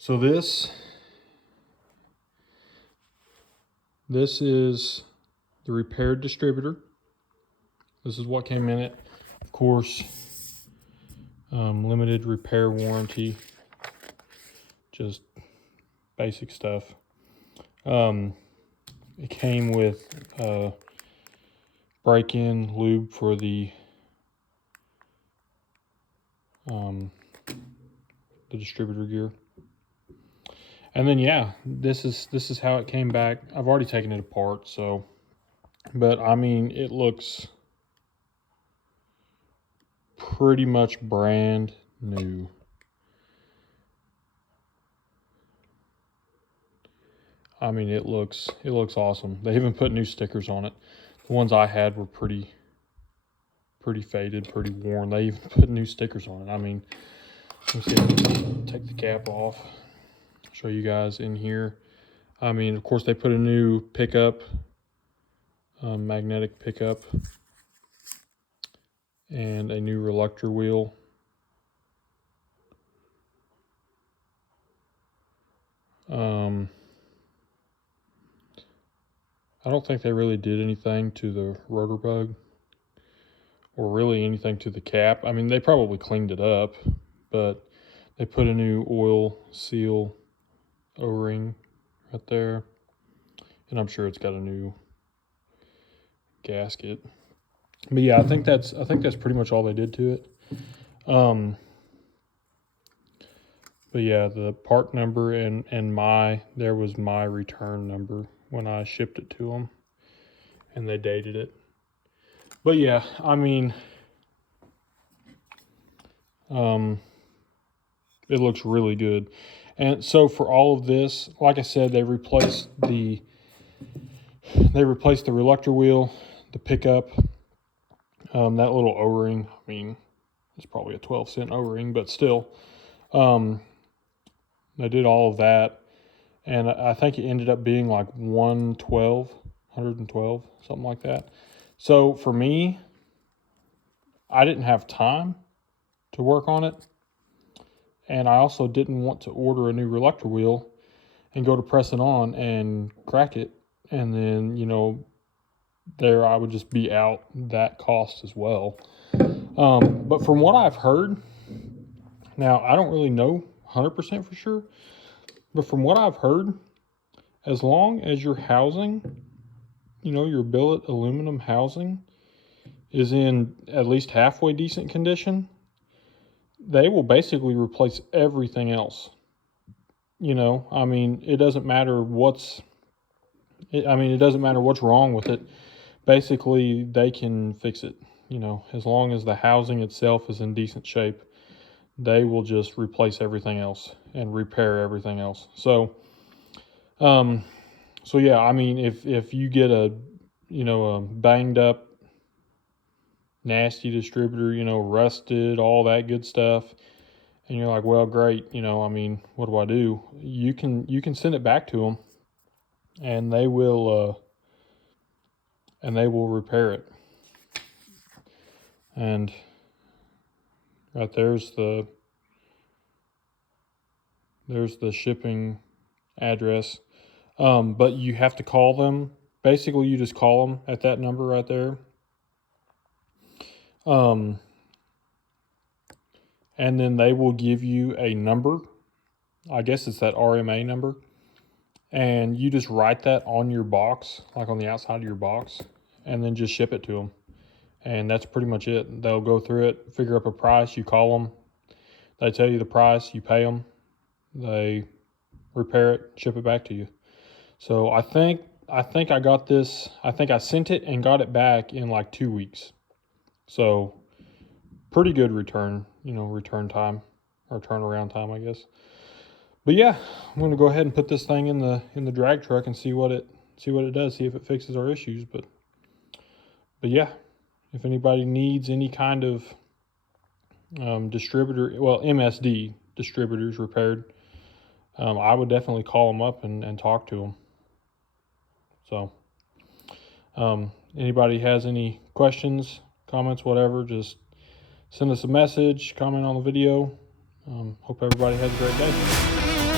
So this is the repaired distributor. This is what came in it. Of course, limited repair warranty, just basic stuff. It came with break-in lube for the distributor gear. And then yeah, this is how it came back. I've already taken it apart, so, but I mean, it looks pretty much brand new. I mean, it looks awesome. They even put new stickers on it. The ones I had were pretty faded, pretty worn. They even put new stickers on it. I mean, let's see, take the cap off, show you guys in here. I mean, of course, they put a new pickup, magnetic pickup, and a new reluctor wheel. I don't think they really did anything to the rotor bug or really anything to the cap. I mean, they probably cleaned it up, but they put a new oil seal O-ring right there, and I'm sure it's got a new gasket. But yeah, I think that's pretty much all they did to it. But yeah, the part number and there was my return number when I shipped it to them, and they dated it. But yeah, I mean, it looks really good. And so for all of this, like I said, they replaced the reluctor wheel, the pickup, that little O-ring. I mean, it's probably a 12-cent O-ring, but still, they did all of that. And I think it ended up being like 112, something like that. So for me, I didn't have time to work on it. And I also didn't want to order a new reluctor wheel and go to press it on and crack it. And then, you know, there I would just be out that cost as well. But from what I've heard, now I don't really know 100% for sure, but from what I've heard, as long as your housing, you know, your billet aluminum housing is in at least halfway decent condition, they will basically replace everything else. You know, I mean, it doesn't matter what's wrong with it. Basically, they can fix it. You know, as long as the housing itself is in decent shape, they will just replace everything else and repair everything else. So yeah, I mean, if you get a banged up, nasty distributor, you know, rusted, all that good stuff, and you're like, well, great, you know, I mean, what do I do? You can send it back to them, and they will repair it. And right there's the shipping address. But you have to call them. Basically, you just call them at that number right there. And then they will give you a number. I guess it's that RMA number. And you just write that on your box, like on the outside of your box, and then just ship it to them. And that's pretty much it. They'll go through it, figure up a price, you call them. They tell you the price, you pay them. They repair it, ship it back to you. So I think I got this, I think I sent it and got it back in like 2 weeks. So pretty good return time, or turnaround time, I guess. But yeah, I'm going to go ahead and put this thing in the drag truck and see what it does, see if it fixes our issues. But yeah, if anybody needs any kind of distributor, well, MSD distributors repaired, I would definitely call them up and talk to them. So anybody has any questions, comments, whatever, just send us a message, comment on the video. Hope everybody has a great day.